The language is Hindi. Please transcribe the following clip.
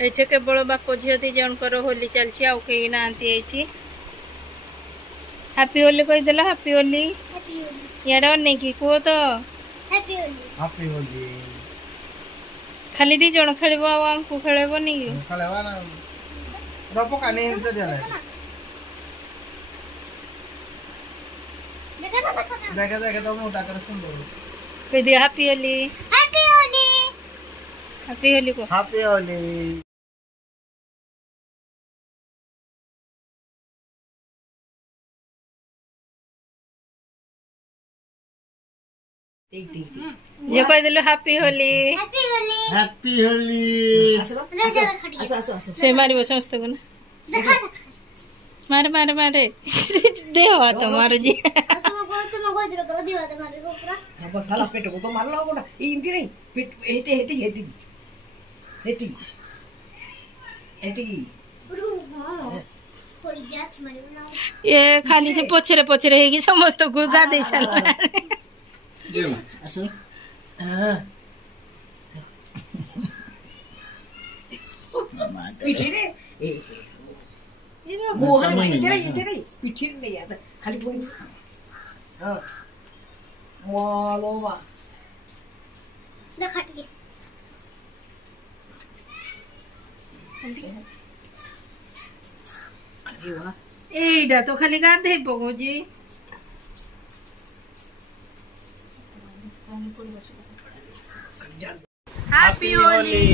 ये केवल बाप झील दी जनकर होली चलती आउ कहीं ना हैप्पी होली कहीदेल हैप्पी होली यार नहीं कि कह तो हैप्पी होली खाली दी जन खेल आमको खेलबनी देखे देखे तो मुटा कर सुंदर कह दिया happy Holi happy Holi happy Holi को हैप्पी होली ये कह दिलो happy Holi happy Holi happy Holi से मारिब समस्त को ना मारे मारे मारे दे हो तो मारो जी बस हाला पेट को तो मार लो गोटा इंती नहीं पेट हेती हेती हेती हेती हेती ये खाली से पछरे पछरे है कि समस्त को गादे चल असो पिठी रे मोहन इधर पिठी नहीं आता खाली पूरी हां वालो वा देखा के अरे वाह एडा तो खाली गादे पगो जी हैप्पी होली।